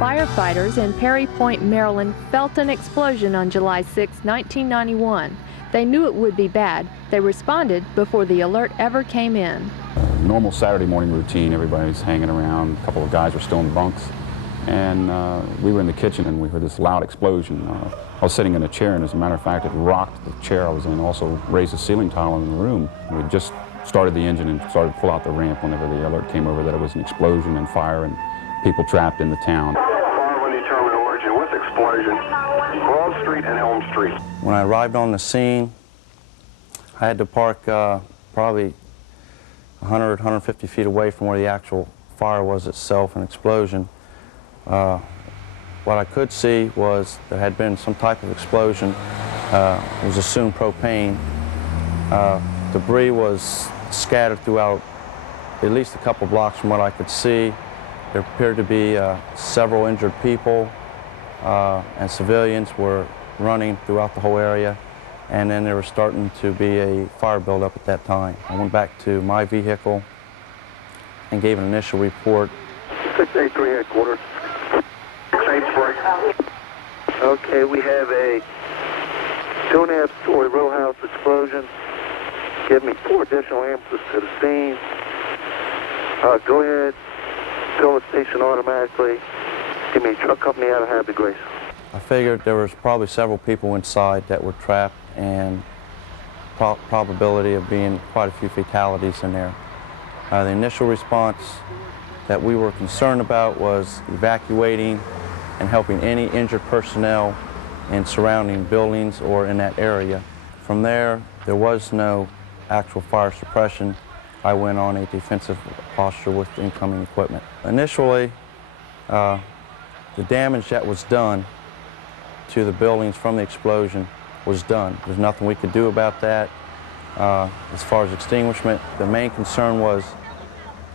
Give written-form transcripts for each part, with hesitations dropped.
Firefighters in Perry Point, Maryland felt an explosion on July 6, 1991. They knew it would be bad. They responded before the alert ever came in. Normal Saturday morning routine, everybody's hanging around, a couple of guys were still in bunks, and we were in the kitchen and we heard this loud explosion. I was sitting in a chair, and as a matter of fact, it rocked the chair I was in, also raised the ceiling tile in the room. We just started the engine and started to pull out the ramp whenever the alert came over that it was an explosion and fire and people trapped in the town. Fire undetermined origin with explosion, Broad Street and Elm Street. When I arrived on the scene, I had to park probably 100, 150 feet away from where the actual fire was itself, an explosion. What I could see was there had been some type of explosion. It was assumed propane. Debris was scattered throughout at least a couple blocks from what I could see. There appeared to be several injured people, and civilians were running throughout the whole area. And then there was starting to be a fire buildup at that time. I went back to my vehicle and gave an initial report. 683 headquarters. 683. Okay, we have a 2.5-story row house explosion. Give me 4 additional ambulances to the scene. Go ahead, fill the station automatically. Give me a truck company out of Happy Grace. I figured there was probably several people inside that were trapped, and probability of being quite a few fatalities in there. The initial response that we were concerned about was evacuating and helping any injured personnel in surrounding buildings or in that area. From there was no actual fire suppression. I went on a defensive posture with incoming equipment. Initially, the damage that was done to the buildings from the explosion was done. There's nothing we could do about that. As far as extinguishment, the main concern was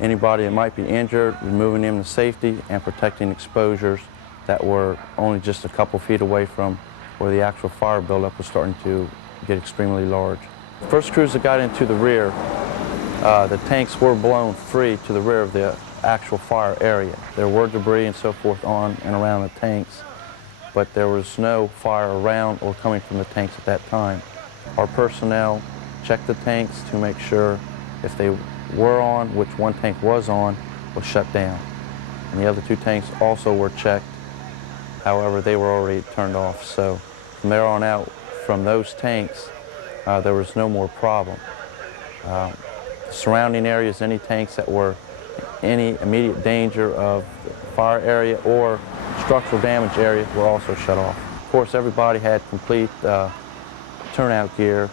anybody that might be injured, removing them to safety and protecting exposures that were only just a couple feet away from where the actual fire buildup was starting to get extremely large. First crews that got into the rear, the tanks were blown free to the rear of the actual fire area. There were debris and so forth on and around the tanks, but there was no fire around or coming from the tanks at that time. Our personnel checked the tanks to make sure if they were on, which one tank was on, was shut down. And the other 2 tanks also were checked. However, they were already turned off. So from there on out, from those tanks, there was no more problem. Surrounding areas, any tanks that were any immediate danger of the fire area or structural damage area were also shut off. Of course, everybody had complete turnout gear,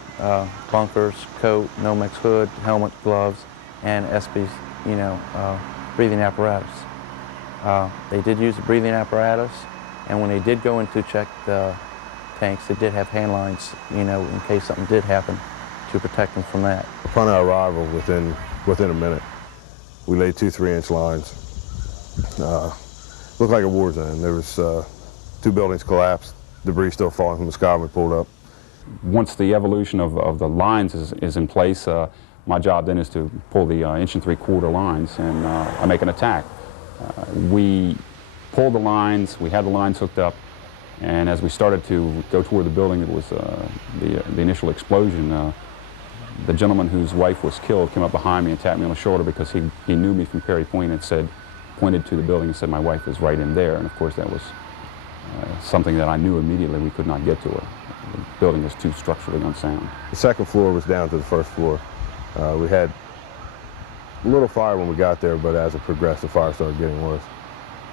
bunkers, coat, Nomex hood, helmet, gloves, and SB's, breathing apparatus. They did use the breathing apparatus, and when they did go in to check the tanks, they did have hand lines, in case something did happen, to protect them from that. Upon our arrival, within a minute, we laid 2 3-inch lines. Looked like a war zone. There was 2 buildings collapsed, debris still falling from the sky when we pulled up. Once the evolution of the lines is in place, my job then is to pull the 1 3/4 lines, and I make an attack. We pulled the lines, we had the lines hooked up, and as we started to go toward the building that was the initial explosion, the gentleman whose wife was killed came up behind me and tapped me on the shoulder because he knew me from Perry Point and pointed to the building and said my wife is right in there. And of course that was something that I knew immediately we could not get to her. The building was too structurally unsound. The second floor was down to the first floor. We had a little fire when we got there, but as it progressed, the fire started getting worse.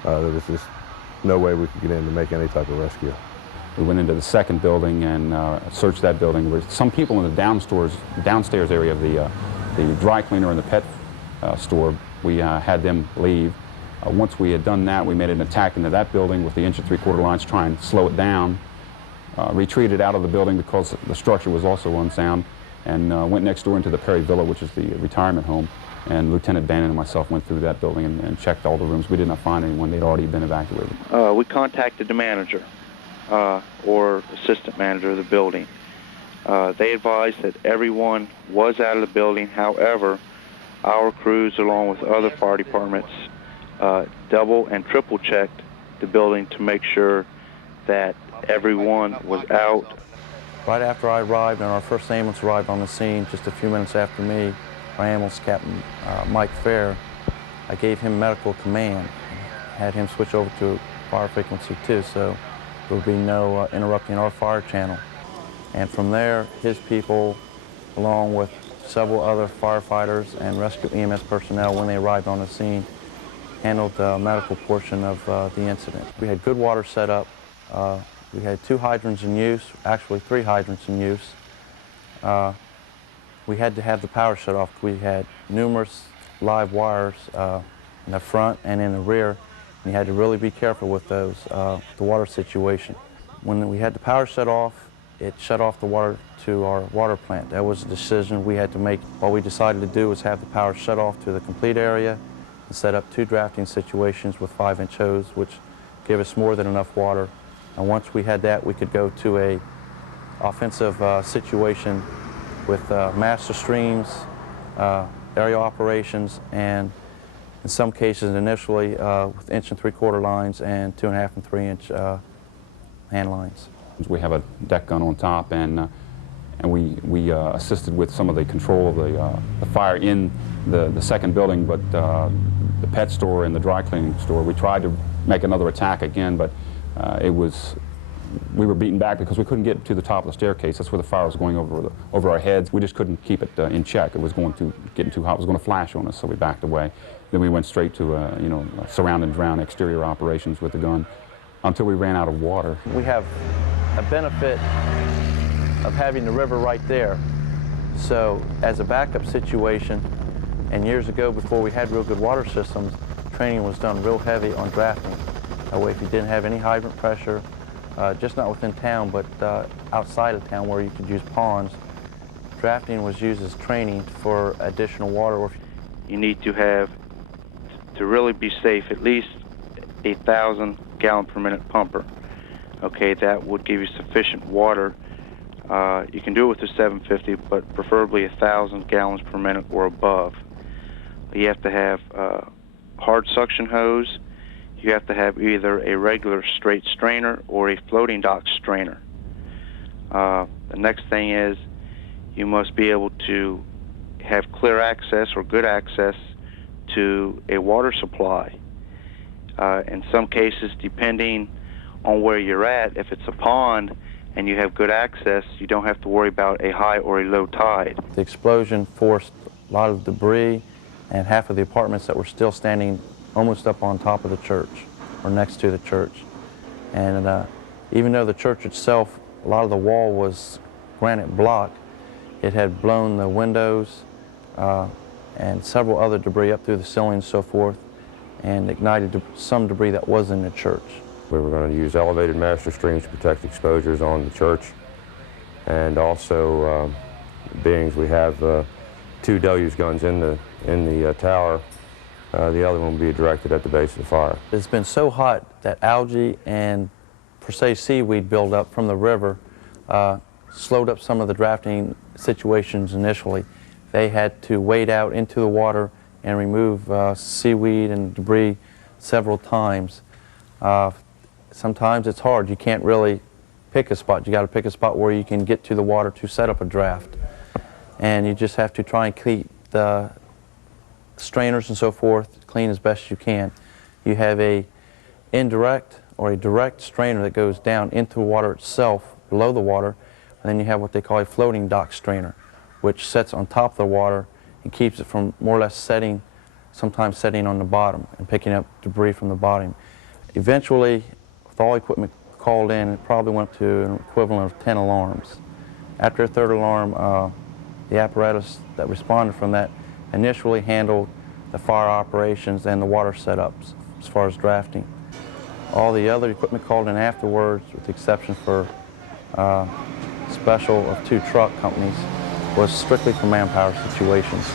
There was just no way we could get in to make any type of rescue. We went into the second building and searched that building. There were some people in the downstairs area of the dry cleaner and the pet store. We had them leave. Once we had done that, we made an attack into that building with the 1 3/4 lines, try and slow it down. Retreated out of the building because the structure was also unsound, and went next door into the Perryville, which is the retirement home. And Lieutenant Bannon and myself went through that building and checked all the rooms. We did not find anyone. They'd already been evacuated. We contacted the manager or assistant manager of the building. They advised that everyone was out of the building. However, our crews, along with other fire departments, double and triple checked the building to make sure that everyone was out. Right after I arrived, and our first ambulance arrived on the scene just a few minutes after me, our ambulance captain, Mike Fair, I gave him medical command, had him switch over to fire frequency 2, so there would be no interrupting our fire channel. And from there, his people, along with several other firefighters and rescue EMS personnel, when they arrived on the scene, handled the medical portion of the incident. We had good water set up. We had 2 hydrants in use, actually 3 hydrants in use. We had to have the power shut off. We had numerous live wires in the front and in the rear, and you had to really be careful with those, the water situation. When we had the power shut off, it shut off the water to our water plant. That was a decision we had to make. What we decided to do was have the power shut off to the complete area and set up 2 drafting situations with 5-inch hose, which gave us more than enough water. And once we had that, we could go to a offensive situation with master streams, aerial operations, and in some cases initially with 1 3/4 lines and 2.5 and 3-inch hand lines. We have a deck gun on top, and we assisted with some of the control of the fire in the second building, but the pet store and the dry cleaning store, we tried to make another attack again, but we were beaten back because we couldn't get to the top of the staircase. That's where the fire was going over our heads. We just couldn't keep it in check. It was getting too hot. It was going to flash on us, so we backed away. Then we went straight to surround and drown exterior operations with the gun until we ran out of water. We have a benefit of having the river right there. So as a backup situation, and years ago before we had real good water systems, training was done real heavy on drafting. That way if you didn't have any hydrant pressure, just not within town, but outside of town where you could use ponds, drafting was used as training for additional water. You need to have, to really be safe, at least a 1,000 gallon per minute pumper. Okay, that would give you sufficient water. You can do it with the 750, but preferably 1,000 gallons per minute or above. You have to have hard suction hose. You have to have either a regular straight strainer or a floating dock strainer. The next thing is you must be able to have clear access or good access to a water supply. In some cases, depending on where you're at, if it's a pond and you have good access, you don't have to worry about a high or a low tide. The explosion forced a lot of debris and half of the apartments that were still standing almost up on top of the church or next to the church. And even though the church itself, a lot of the wall was granite block, it had blown the windows and several other debris up through the ceiling and so forth, and ignited some debris that was in the church. We were going to use elevated master streams to protect exposures on the church, and also being we have 2 deluge guns in the tower, the other one will be directed at the base of the fire. It's been so hot that algae and per se seaweed buildup from the river slowed up some of the drafting situations initially. They had to wade out into the water and remove seaweed and debris several times. Sometimes it's hard. You can't really pick a spot. You got to pick a spot where you can get to the water to set up a draft. And you just have to try and keep the strainers and so forth clean as best you can. You have a indirect or a direct strainer that goes down into the water itself, below the water, and then you have what they call a floating dock strainer, which sits on top of the water and keeps it from more or less setting, sometimes setting on the bottom and picking up debris from the bottom. Eventually, with all equipment called in, it probably went to an equivalent of 10 alarms. After a 3rd alarm, the apparatus that responded from that initially handled the fire operations and the water setups as far as drafting. All the other equipment called in afterwards, with the exception for special of 2 truck companies, was strictly for manpower situations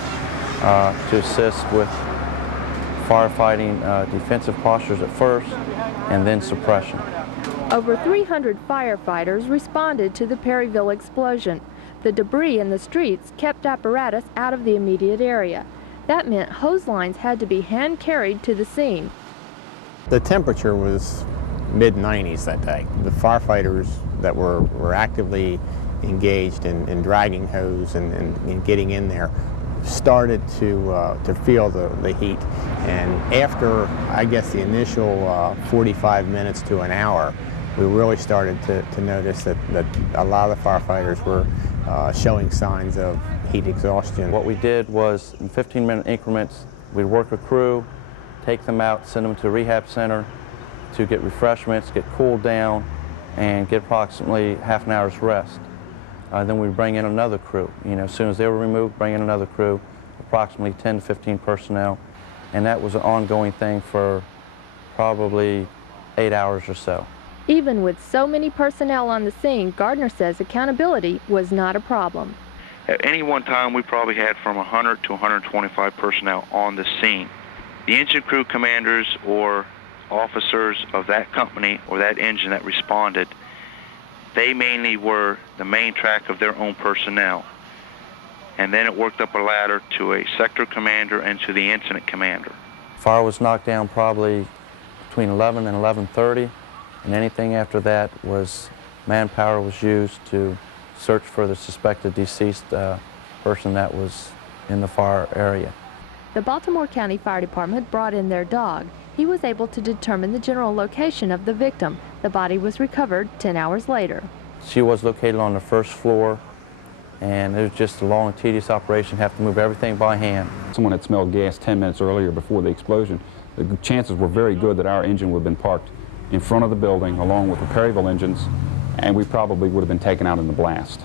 to assist with firefighting defensive postures at first and then suppression. Over 300 firefighters responded to the Perryville explosion. The debris in the streets kept apparatus out of the immediate area. That meant hose lines had to be hand-carried to the scene. The temperature was mid-90s that day. The firefighters that were actively engaged in dragging hose and getting in there started to feel the heat. And after, I guess, the initial 45 minutes to an hour, we really started to notice that a lot of the firefighters were showing signs of heat exhaustion. What we did was, in 15-minute increments, we'd work a crew, take them out, send them to a rehab center to get refreshments, get cooled down, and get approximately half an hour's rest. Then we'd bring in another crew. As soon as they were removed, bring in another crew, approximately 10 to 15 personnel, and that was an ongoing thing for probably 8 hours or so. Even with so many personnel on the scene, Gardner says accountability was not a problem. At any one time, we probably had from 100 to 125 personnel on the scene. The engine crew commanders or officers of that company or that engine that responded, they mainly were the main track of their own personnel. And then it worked up a ladder to a sector commander and to the incident commander. Fire was knocked down probably between 11 and 11:30, and anything after that was manpower was used to search for the suspected deceased person that was in the fire area. The Baltimore County Fire Department brought in their dog. He was able to determine the general location of the victim. The body was recovered 10 hours later. She was located on the first floor, and it was just a long, tedious operation, have to move everything by hand. Someone had smelled gas 10 minutes earlier before the explosion. The chances were very good that our engine would have been parked in front of the building along with the Perryville engines, and we probably would have been taken out in the blast.